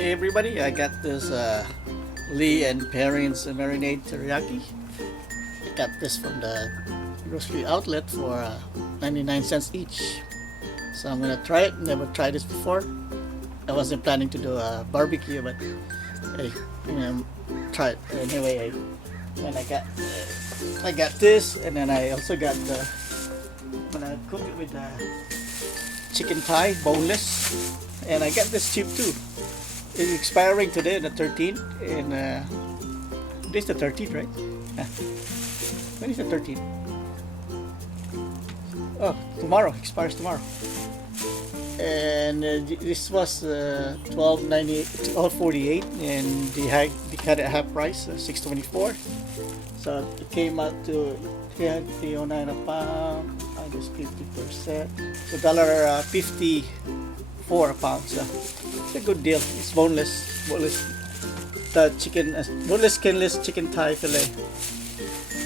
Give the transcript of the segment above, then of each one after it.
Hey everybody, I got this Lea and Perrins Marinade Teriyaki. I got this from the grocery outlet for 99 cents each. So I'm gonna try it. Never tried this before. I wasn't planning to do a barbecue, but hey, I'm gonna try it anyway. And I got this, and then I also got I'm gonna cook it with chicken thigh, boneless, and I got this cheap too. It's expiring today, the 13th, and this is the 13th, right? When is the 13th? Oh, tomorrow, expires tomorrow. And this was 12.48, and they cut it at half price, 6.24. So it came out to 309 a pound, minus 50%. So $1.54 a pound. So it's a good deal. It's boneless, the chicken, boneless skinless chicken thigh fillet.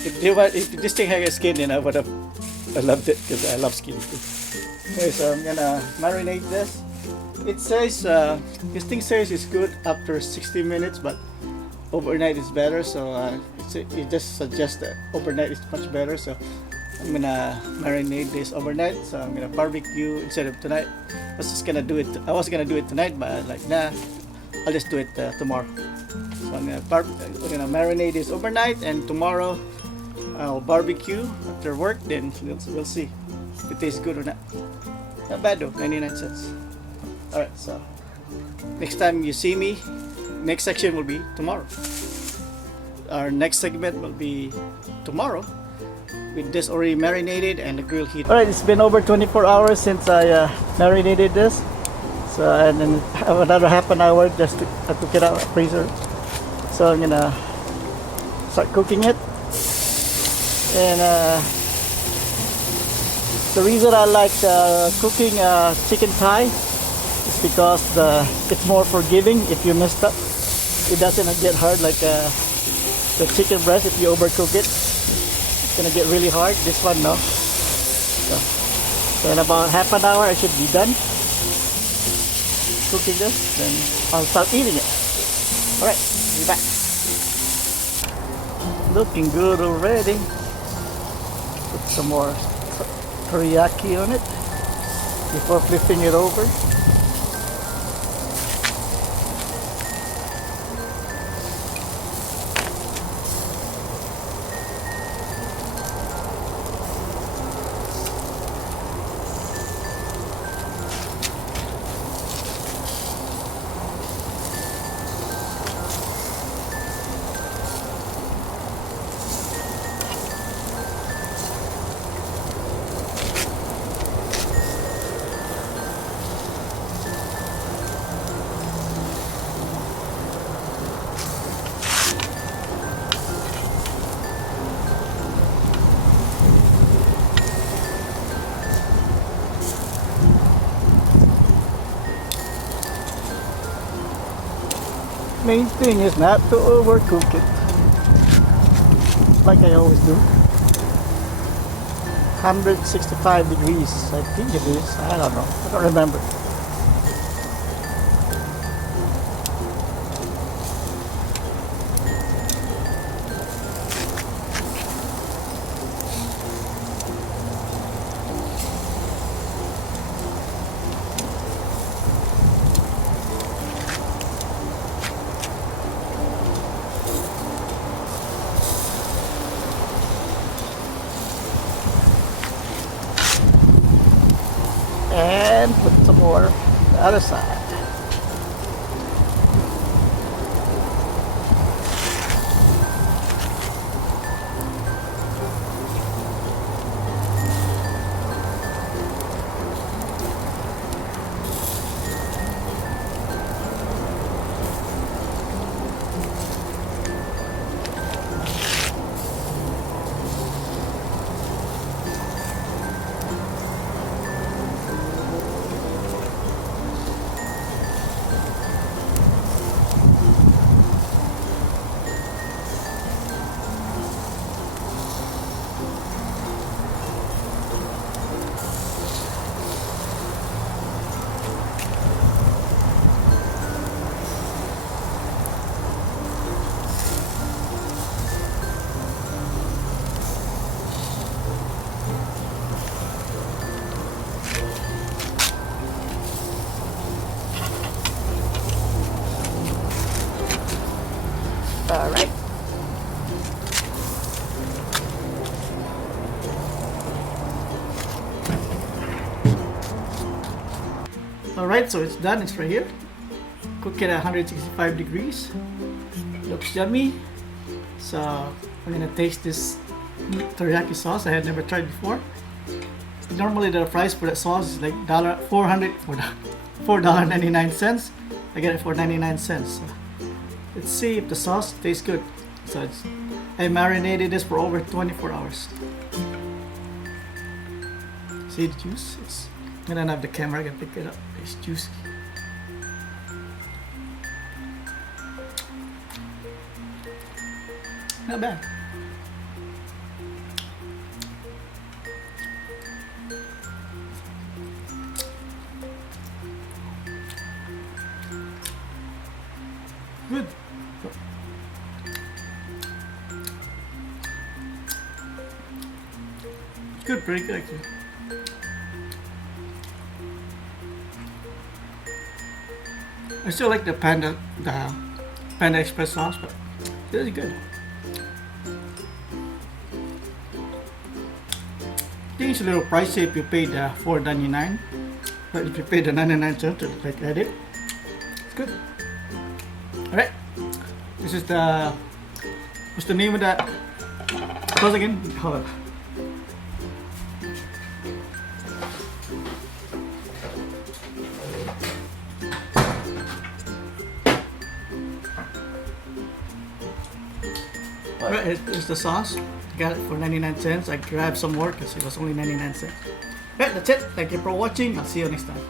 If this thing had a skin, then I loved it because I love skin too. Okay, so I'm gonna marinate this. It says this thing says it's good after 60 minutes, but overnight is better. So it just suggests that overnight is much better. So I'm gonna marinate this overnight. So I'm gonna barbecue instead of tonight. I was gonna do it tonight, but I'm like, nah, I'll just do it tomorrow. So I'm gonna marinate this overnight, and tomorrow I'll barbecue after work. Then we'll see if it tastes good or not. Not bad though, 99 cents. Alright, so next time you see me, next section will be tomorrow. Our next segment will be tomorrow with this already marinated and the grill heat. Alright, it's been over 24 hours since I marinated this. So, and then have another half an hour just to cook it out of the freezer. So I'm gonna start cooking it. And the reason I like cooking chicken thigh is because it's more forgiving if you messed up. It doesn't get hard like the chicken breast. If you overcook it, it's gonna get really hard. This one, no. So in about half an hour I should be done cooking this, then I'll start eating it. Alright, be back. Looking good already. Put some more teriyaki on it before flipping it over. Main thing is not to overcook it, like I always do. 165 degrees, I think it is. I don't know. I don't remember. And put some more on the other side. Alright, so it's done. It's right here. Cook it at 165 degrees. Looks yummy. So I'm gonna taste this teriyaki sauce I had never tried before. Normally the price for that sauce is like $4.99. I get it for 99 cents. So let's see if the sauce tastes good. So I marinated this for over 24 hours. See the juice? I don't have the camera, I can pick it up. It's juicy. Not bad. Good. Good, pretty good actually. I still like the Panda Express sauce, but it's really good. I think it's a little pricey if you pay the $4.99, but if you pay the 99 cents, like I did, it's good. Alright, this is what's the name of that sauce again? Hold on. Alright, here's the sauce. Got it for 99 cents. I grabbed some more because it was only 99 cents. Alright, that's it. Thank you for watching. I'll see you next time.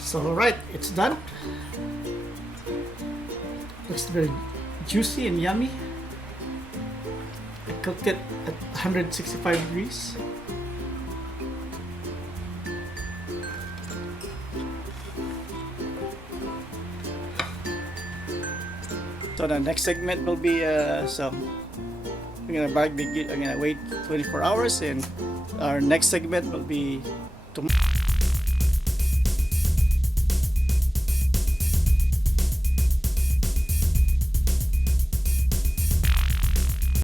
So alright, it's done. Looks very juicy and yummy. I cooked it at 165 degrees. So the next segment will be I'm gonna wait 24 hours, and our next segment will be